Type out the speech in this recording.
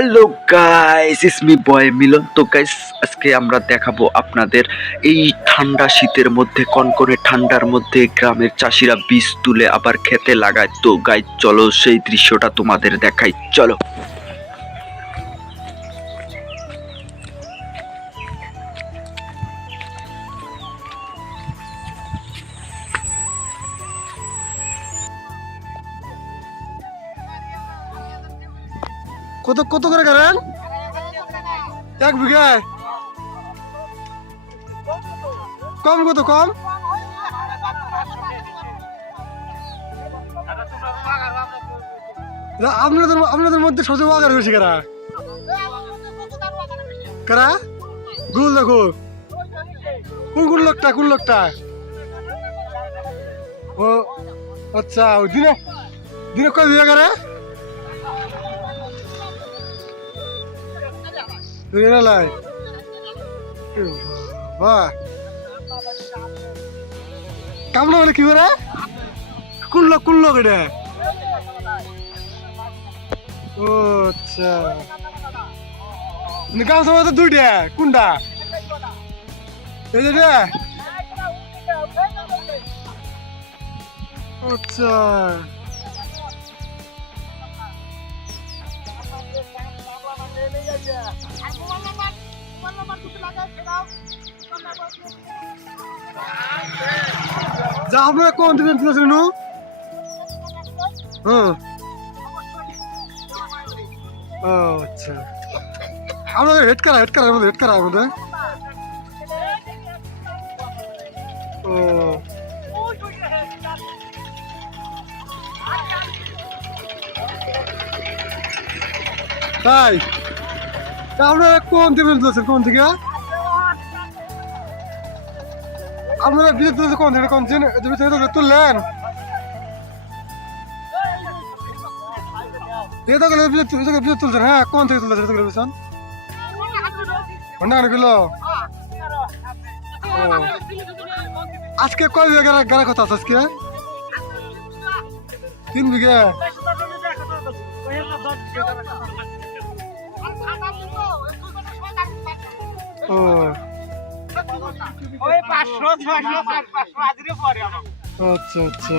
Hello guys is me boy Milan তো guys আজকে আমরা দেখাবো আপনাদের এই ঠান্ডা শীতের মধ্যে, কনকনে ঠান্ডার মধ্যে গ্রামের চাষিরা বীজ তুলে আবার খেতে লাগায়। তো গাইস চলো সেই দৃশ্যটা তোমাদের দেখাই। চলো। কত কত করে করেন? এক বিঘায় কম কত, কম? আপনাদের আপনাদের মধ্যে সবচেয়ে বাগার বেশি কারা? কারা? গুল দেখো। কোন কোন লোকটা কোন লোকটা? ও আচ্ছা দিনে দিনে কয় বিঘা করে দিনে লাই বাহ কামলা মানে কি করে? কোন লোক এটা ও আচ্ছা। গাছ সময় তো দুইটা, কোনটা? এই যে আপনারা কোন দিবেন তুলেছেন নু হ্যাঁ। আচ্ছা। আমাদের হেড করা হেড করা হেড করা আমাদের ও। তাই? আপনারা কোন দিবেন তুলেছেন কোন থেকে আপনারা বিদ্যুৎ কোন থেকে কোন থেকে তুললেন। গেলে বিদ্যুৎ তুলছেন। হ্যাঁ কোন থেকে তুলেছেন? এটা গেলে বিছান অন্য গেল আজকে কয় বিঘা গেরা গেরা কথা আছে আজকে? তিন বিঘা। ও। পরে আমার আচ্ছা আচ্ছা।